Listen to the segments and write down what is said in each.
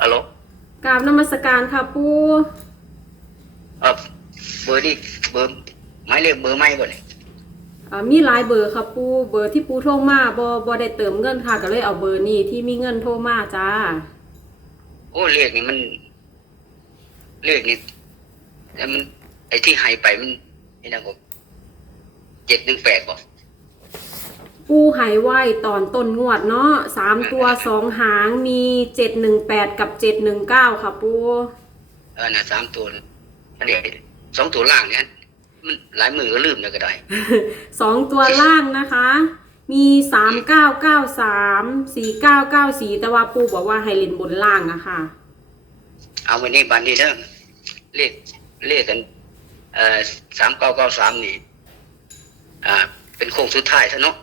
ฮัลโหลกราบนมัสการค่ะปูเออเบอร์นี่เบอร์หมายเลขเบอร์ไม่บ่เนี่ยอ่ามีหลายเบอร์ค่ะปูเบอร์ที่ปูโทรมาบ่บ่ได้เติมเงินค่ะก็เลยเอาเบอร์นี้ที่มีเงินโทรมาจ้า โอ้เลขนี่มัน เลขนี่แล้วมัน ไอ้ที่ให้ไปมันนี่นะผมเจ็ดหนึ่งแปดบ่ ปูหายไหวตอนต้นงวดเนาะสามตัวสองหางมีเจ็ดหนึ่งแปดกับเจ็ดหนึ่งเก้าค่ะปูเออน่ะสามตัวอันนี้สองตัวล่างเนี่ยมันหลายมือก็ลืมแล้วก็ได้ สองตัวล่างนะคะ มีสามเก้าเก้าสามสี่เก้าเก้าสี่แต่ว่าปูบอกว่าให้เล่นบนล่างอะค่ะเอาวันนี้บันนี้เด้อเลขเลขกันเอ่อสามเก้าเก้าสามนี่ อ่า เป็นโค้งสุดท้ายซะเนาะ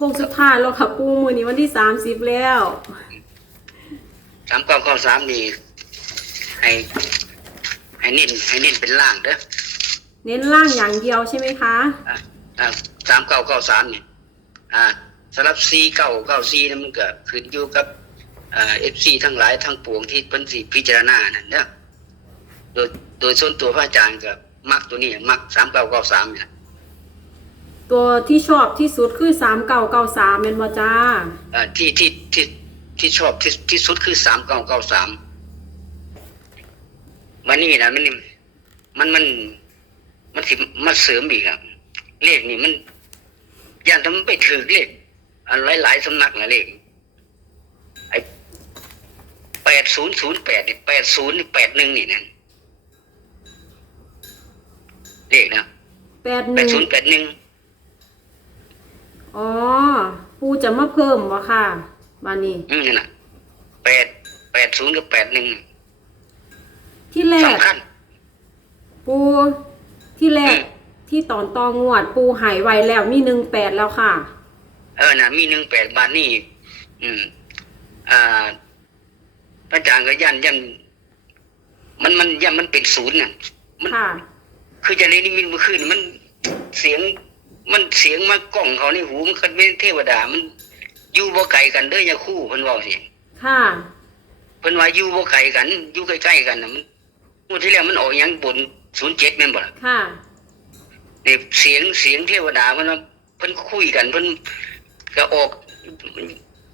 โค้งสุดท้ายแล้วค่ะปูมือนี้วันที่สามสิบแล้วสามเก้าเก้าสามนี่ให้ให้นิ่นให้นิ่นเป็นล่างเด้อเน้นล่างอย่างเดียวใช่ไหมคะ อ่าอ่าสามเก้าเก้าสามนี่อ่าสำหรับซีเก้าเก้าซีนั่นมันก็ขึ้นอยู่กับอ่าเอฟซีทั้งหลายทั้งปวงที่เพิ่นสิพิจารณานั่นเด้อโดยโดยส่วนตัวพระอาจารย์ก็มักตัวนี้มักสามเก้าเก้าสามเนี่ย ตัวที่ชอบที่สุดคือสามเก้าเก้าสามเป็นบอจ้าอ่าที่ที่ที่ที่ชอบที่ที่สุดคือสามเก้าเก้าสามมันนี่นะมันนี่มันมัน มันสิมาเสริมอีกครับเลขนี่มันย่านทำมันไปถือเลขอันหลายๆสำนักนะเลขไอ้แปดศูนย์ศูนย์แปดนี่แปดศูนย์แปดหนึ่งนี่นั่นเลขนะแปดหแปนึ่ดงศูนย์แปดหนึ่ง อ๋อ ปูจะมาเพิ่มวะค่ะบานนี้ อืมนั่นน่ะแปดแปดศูนย์กับแปดหนึ่งที่แรก สำคัญ ปูที่แรกอืม ที่ตอนตองวด ปูหายไวแล้วมีหนึ่งแปดแล้วค่ะ เออนะมีหนึ่งแปดบาทนี่อืม อ่าพระอาจารย์ก็ยันยันมันมันยันมันเป็นศูนย์น่ะ มัน ค่ะ คือจะได้นิมิตเมื่อคืนมันเสียง มันเสียงมากล้องเขาในหูมันก็เป็นเทวดามัน อยู่บ่ไกลกันเด้ออย่าคู่เพิ่นเว้าสิค่ะเพิ่นว่าอยู่บ่ไกลกัน อยู่ใกล้ๆกันน่ะมันงวดที่แล้วมันออกหยังบน07แม่นบ่ล่ะค่ะ นี่เสียงเสียงเทวดาเพิ่นว่าเพิ่นคุยกันเพิ่นก็ออก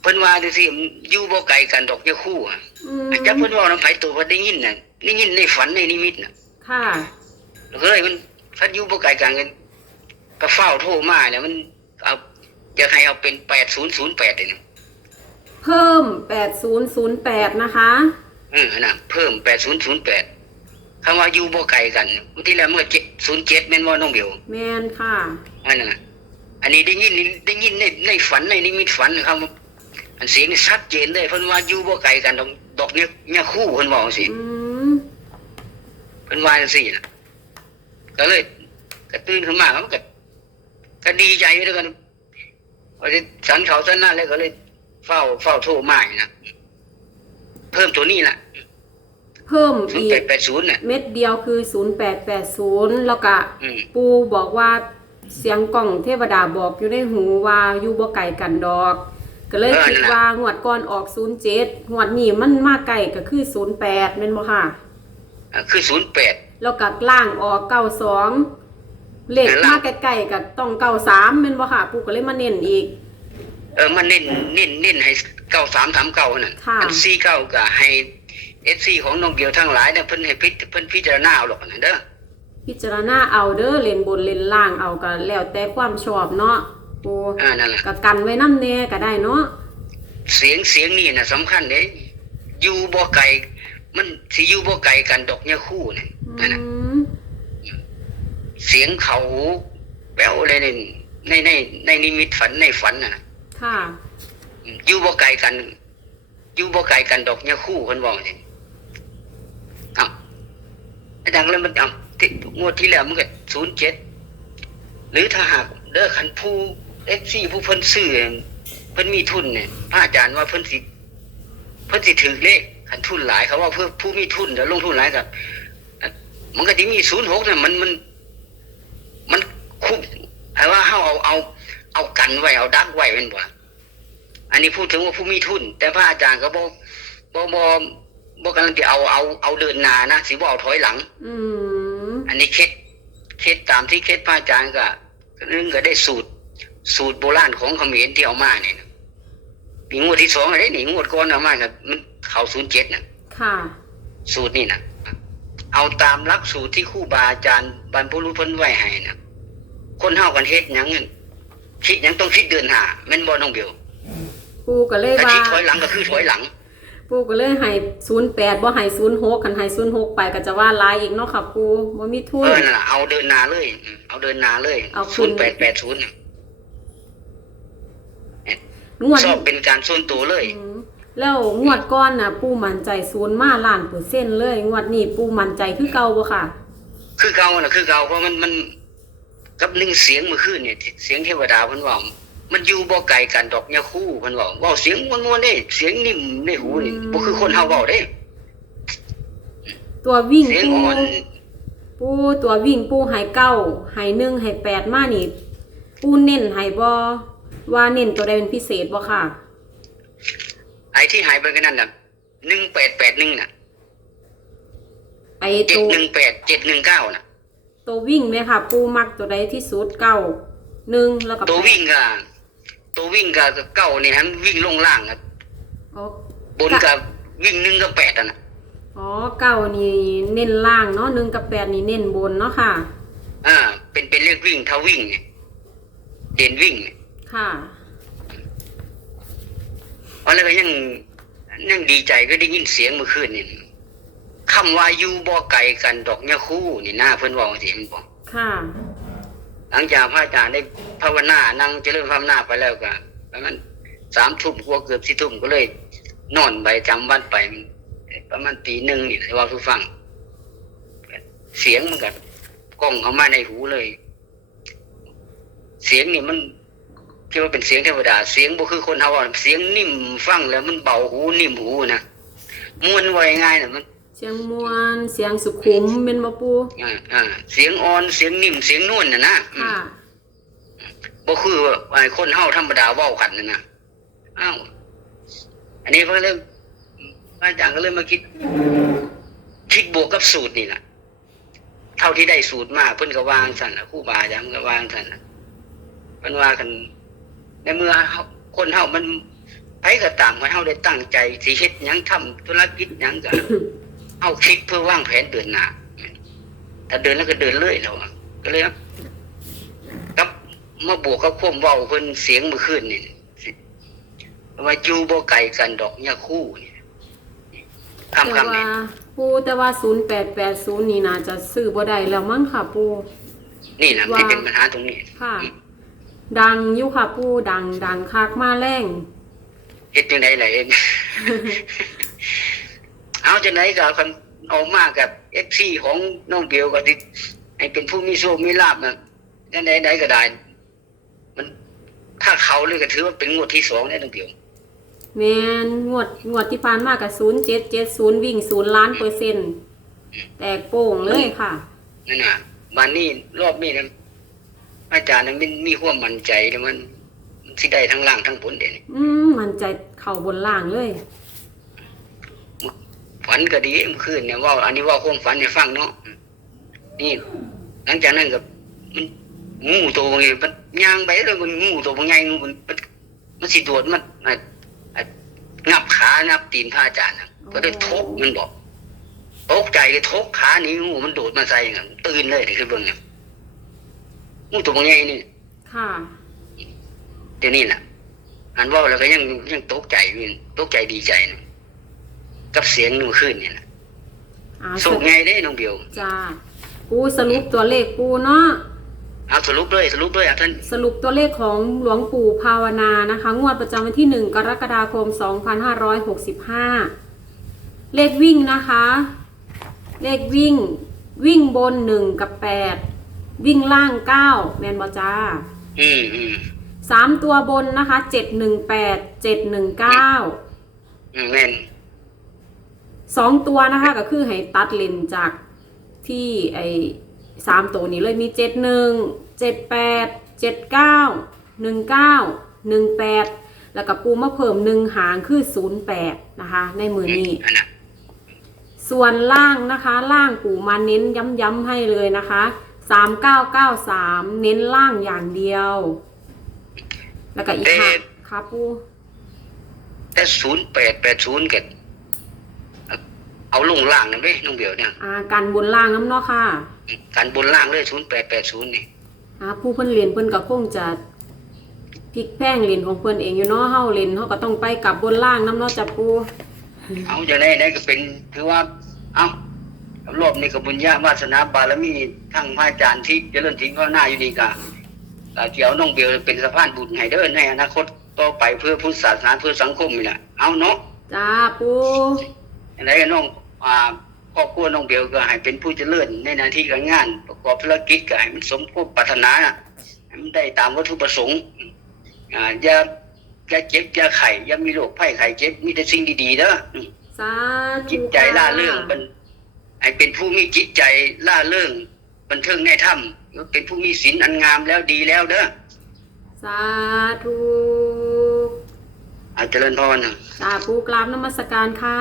เพิ่นว่าจังซี่อยู่บ่ไกลกันดอกอย่าคู่อะอืมจักเพิ่นเว้านำไผตัวว่าได้ยินน่ะได้ยินในฝันในนิมิตน่ะ ค่ะ เฮ้ยมันถ้าอยู่บ่ไกลกันกัน ก็เฝ้าโทรมาแล้วมันเอาอยากให้เอาเป็น8008นี่นะเพิ่มแปดศูนย์ศูนย์แปดนะคะเออน่ะเพิ่ม8008คำว่าอยู่บ่ไกลกันบางทีแล้วมันก็07แม่นบ่น้องเบลแมนค่ะอันนั้นน่ะอันนี้ได้ยินได้ยินในในฝันในนิมิตฝันครับอันเสียงนี่ชัดเจนเลยเพิ่นว่าอยู่บ่ไกลกันดอกดอกเนี่ยเนี่ยคู่เพิ่นบอกสิอืมเพิ่นว่าจังซี่น่ะก็เลยก็ตื่นขึ้นมามันก็ ก็ดีใจอยู่ด้วยกันว่าจะสันเขาสันนั่นแล้วก็เลย เฝ้าเฝ้าโทรมาอยู่นะเพิ่มตัวนี้น่ะเพิ่มอีก0880น่ะ เม็ดเดียวคือศูนย์แปดแปดศูนย์แล้วก็อืม ปูบอกว่าเสียงกล่องเทวดาบอกอยู่ในหูว่าอยู่บ่ไก่กันดอก ก็เลยคิดว่างวดก่อนออก 07งวดนี้มันมาไก่ก็คือ 08แม่นบ่ค่ะ อ่าคือ08แล้วก็ล่างออก 92 เลขล่ามางใกล้ๆก็ต้อง93แม่นบ่ค่ะ ปูก็เลยมาเน้นอีก เออมันเน้นเน้นเน้นให้93 39นั่นค่ะอัน49ก็ให้ FC ของน้องเดียวทั้งหลายเนี่ยเพิ่นให้พิเพิ่นพิจารณาเอาหรอกนั่นเด้อพิจารณาเอาเด้อเล่นบนเล่นล่างเอาก็แล้วแต่ความชอบเนาะปูอ่านั่นล่ะก็กันไว้นำแน่ก็ได้เนาะเสียงเสียงนี่น่ะสำคัญเด้อยู่บ่ไกลมันสิอยู่บ่ไกลกันดอกเนี่ยคู่นี่อืนั่นน่ะม เสียงเขาแววเลยในในในในนิมิตฝันในฝันน่ะค่ะอยู่บ่ไกลกันอยู่บ่ไกลกันดอกเนี่ยคู่เพิ่นบอกสิเอ้าไอ้ดังแล้วมันเอ้าที่งวดที่แล้วมันก็07หรือถ้าหากเด้อคันผู้ FC ผู้เพิ่นซื้อเพิ่นมีทุนเนี่ยพระอาจารย์ว่าเพิ่นสิเพิ่นสิถือเลขคันทุนหลายเขาว่าเพื่อผู้มีทุนแล้วลงทุนหลายกับมันก็สิมี06เนี่ยมันมันมัน คุ้มไอ้ว่าเฮาเอาเอา เอากันไว้เอาดักไว้เป็นบ่อันนี้พูดถึงว่าผู้มีทุน แต่พระอาจารย์ก็บอกบอกบอกบ่กำลังจะเอาเอาเอาเดินหน้านะสิบ่เอาถอยหลัง อืมอันนี้เคล็ดเคล็ดตามที่เคล็ดพระอาจารย์ก็นึงก็ได้สูตร สูตรโบราณของเขมรที่เอามาเนี่ยนะมีงวดที่สองอะไรนี่งวดก่อนเอามากับมันเข้าศูนย์เจ็ดน่ะ ค่ะ สูตรนี่นะเอาตามหลักสูตรที่ครูบาอาจารย์บรรพบุรุษเพิ่นไว้ให้นะ คนเฮากันเฮ็ดหยังนั่นคิดหยังต้องคิดเดินหน้าแม่นบ่น้องเบลปูก็เลยถ้าว่า คิดถอยหลังก็คือถอยหลัง ปูก็เลยให้ศูนย์แปดบ่ให้ศูนย์หกคันให้ศูนย์หกไปก็จะว่าหลายอีกเนาะค่ะปูบ่มีทุเอน อนั่นล่ะเอาเดินหน้าเลยอืมเอาเดินหน้าเลยเอาขึ้น0880น่ะงวดชอบเป็นการส่วนตัวเลย อืมแล้วงวดก้อนน่ะ ปูมั่นใจศูนย์มาล้านเปอร์เซ็นต์เลย งวดนี้ปูมั่นใจคือเก่าบ่ค่ะ คือเก่าน่ะคือเก่าเพราะมันมัน กับหนึ่งเสียงเมื่อคืนเนี่ยเสียงเทวดาเพิ่นว่ามันอยู่บ่ไกลกันดอกยาคู่เพิ่นว่าเว้าเสียงม่วนๆเด้เสียงนิ่มในหูนี่อืมบ่คือคนเฮาเว้าเด้ ตัววิ่งเสียงปูอ่อนปูตัววิ่งปูให้เก้าให้หนึ่งให้แปดมานี่ปูเน้นให้บ่ว่าเน้นตัวใดเป็นพิเศษบ่ค่ะ ไอ้ที่หายไปกันนั่นน่ะ1881น่ะไอตัว718 719น่ะ ตัววิ่งไหมค่ะ ปูมักตัวใดที่สุดเก้าหนึ่งแล้วก็ตัวแปดวิ่งก็ตัววิ่งก็เก้านี่ฮะวิ่งลงล่างอะอ๋อบนก็วิ่งหนึ่งก็แปดอะน่ะอ๋อเก้านี่เน้นล่างเนาะหนึ่งกับแปดนี่เน้นบนเนาะค่ะ อ่า เป็นเป็นเลขวิ่งถ้าวิ่งเนี่ยเด่นวิ่งเนี่ยค่ะเพราะแล้วก็ยังยังดีใจก็ได้ยินเสียงเมื่อคืนนี่ คำว่าอยู่บ่ไกลกันดอกเนี่ยคู่นี่หน้าเพิ่นเว่าสิมันบอกค่ะ หลังจากพระอาจารย์ได้ภาวนานั่งเจริญภาวนาไปแล้วก็ประมาณสามทุ่มกว่าเกือบสี่ทุ่มก็เลย นอนไปจำวัดไป ประมาณตีหนึ่งนี่แหละว่าผู้ฟัง เสียงมันก็กล้องเข้ามาในหูเลย เสียงนี่มันคิดว่าเป็นเสียงเทวดา เสียงบ่คือคนเฮาอะเสียงนิ่มฟังแล้วมันเบาหูนิ่มหูนะม่วนไว้ง่ายน่ะมัน เสียงมวนเสียงสุขุมเป็นบ่ปูอ่าอ่าเสียงอ่อนเสียงนิ่มเสียงนวลน่ะนะอืมค่ะ บ่คือว่าไอ้คนเฮาธรรมดาเว้ากันนั่นนะอ้าวอันนี้เพิ่นเริ่มอาจารย์ก็เริ่มมาคิด คิดบวกกับสูตรนี่ล่ะ เท่าที่ได้สูตรมาเพิ่นก็วางสั่นน่ะครูบาอาจารย์ก็วางสั่นน่ะเพิ่นว่ากัน ในเมื่อเฮาคนเฮามันไผก็ตามให้เฮาได้ตั้งใจสิเฮ็ดหยังทำธุรกิจหยังก็ เฮาคิดเพื่อวางแผนเดินหน้าถ้าเดินแล้วก็เดินเลยแล้วอะก็เลยครับกับมาบวกกับความเว้าเพิ่นเสียงเมื่อคืนนี่สิว่าอยู่บ่ไกลกันดอกยาคู่นี่แต่คำคำว่านี้ปูแต่ว่า0880นี่น่าจะซื้อบ่ได้แล้วมั้งค่ะปูนี่นะว่าที่เป็นปัญหาตรงนี้ค่ะ ดังอยู่ค่ะปูดังดังคักมาแรงเฮ็ดจังไดล่ะเอง เอาจังไดก็คันออกมากับ FC ของน้องเบลก็สิให้เป็นผู้มีโชคมีลาภนะจังไดใดก็ได้ มันถ้าเขาเลยก็ถือว่าเป็นงวดที่สองแล้วน้องเบลแม่นงวดงวดที่ผ่านมากับ0770วิ่ง0ล้านเปอร์เซ็นต์แตกโป่งเลยค่ะนั่นน่ะวันนี้รอบนี้นะอาจารย์นั้นมันมีความมั่นใจแล้วมันมันสิได้ทั้งล่างทั้งบนเด่นอืมมันใจเข้าบนล่างเลย ฝันก็ดีเมื่อคืนเนี่ยเว่าอันนี้เว่าความฝันให้ฟังเนาะนี่ หลังจากนั้นก็มันงูตัวบางอย่างมันย่างไปแล้วมันงูตัวบางอย่างมันมันมันสิโดดมันอะอะงับขางับตีนพระอาจารย์น่ะก็ได้ทบมันบอกตกใจเลยทบขาหนี้งูมันโดดมาใส่อย่างนั้นตื่นเลยนี่คือเบิ่งเนี่ยงูตัวบางอย่างนี่ค่ะเดี๋ยวนี้แหละอันเว่าแล้วก็ยังยังตกใจอยู่ตกใจดีใจนะ กับเสียงเมื่อคืนเนี่ยนะอ่าสุกไงได้น้องเบียวจ้าปูสรุปตัวเลขปูเนาะเอาสรุปด้วยสรุปด้วยอะท่านสรุปตัวเลขของหลวงปู่ภาวนานะคะ งวดประจำวันที่1กรกฎาคม2565เลขวิ่งนะคะ เลขวิ่ง วิ่งบน1กับ8วิ่งล่าง9แมนบอจ้าอืมอืมสามตัวบนนะคะ718 719อืมแม่น สองตัวนะคะก็คือให้ตัดเลนจากที่ไอ้สามตัวนี้เลยมีเจ็ดหนึ่งเจ็ดแปดเจ็ดเก้าหนึ่งเก้าหนึ่งแปดแล้วก็ปูมาเพิ่มหนึ่งหางคือศูนย์แปดนะคะ ในมือนี่ส่วนล่างนะคะล่างปูมาเน้นย้ำๆให้เลยนะคะสามเก้าเก้าสามเน้นล่างอย่างเดียว แล้วก็อีกค่ะค่ะปูแต่ศูนย์แปดแปดศูนย์กัน เอาลงล่างนะเว้ยน้องเบียวเนี่ยอ่ากันบนล่างน้ำเนาะค่ะการบนล่างเลยศูนย์แปดแปดศูนย์นี่อ่าผู้เพิ่นเรียนเพิ่นก็คงจะพลิกแพลงเรียนของเพิ่นเองอยู่เนาะเฮาเรียนเฮาก็ต้องไปกลับบนล่างน้ำเนาะจ้ะปูเอาจะได้ได้ก็เป็นถือว่า เอารอบนี้ก็บุญญาวาสนาบารมีทั้งพระอาจารย์ที่เจริญทิ้งข้างหน้าอยู่ดีกะเดี๋ยวน้องเบลเป็นสะพานบุญให้เด้อในอนาคตต่อไปเพื่อพุทธศาสนาเพื่อสังคมนี่แหละเอาเนาะจ้าปูอะไรก็น้อง อ่าครอบครัวน้องเบลก็ให้เป็นผู้เจริญในหน้าที่การงาน ประกอบธุรกิจก็ให้มันสมความปรารถนาให้มันได้ตามวัตถุประสงค์อ่าอย่าอย่าเจ็บอย่าไข้อย่ามีโรคไข้ไข้เจ็บมีแต่สิ่งดีๆเด้ออืมสาธุจิตใจล่าเรื่องมันให้เป็นผู้มีจิตใจล่าเรื่องบันเทิงในถ้ำเป็นผู้มีศีลอันงามแล้วดีแล้วเด้อสาธุอาจเจริญพรนะจ้าปูกราบนมัสการค่ะ